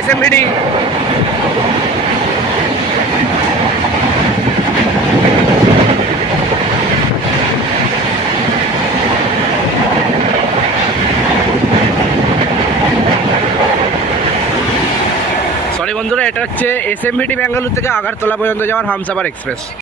এসএমভিডি। Sorry বন্ধুরা, এটা হচ্ছে এসএমভিডি ব্যাঙ্গালোর থেকে আগারতলা পর্যন্ত যাওয়ার হামসাফার এক্সপ্রেস।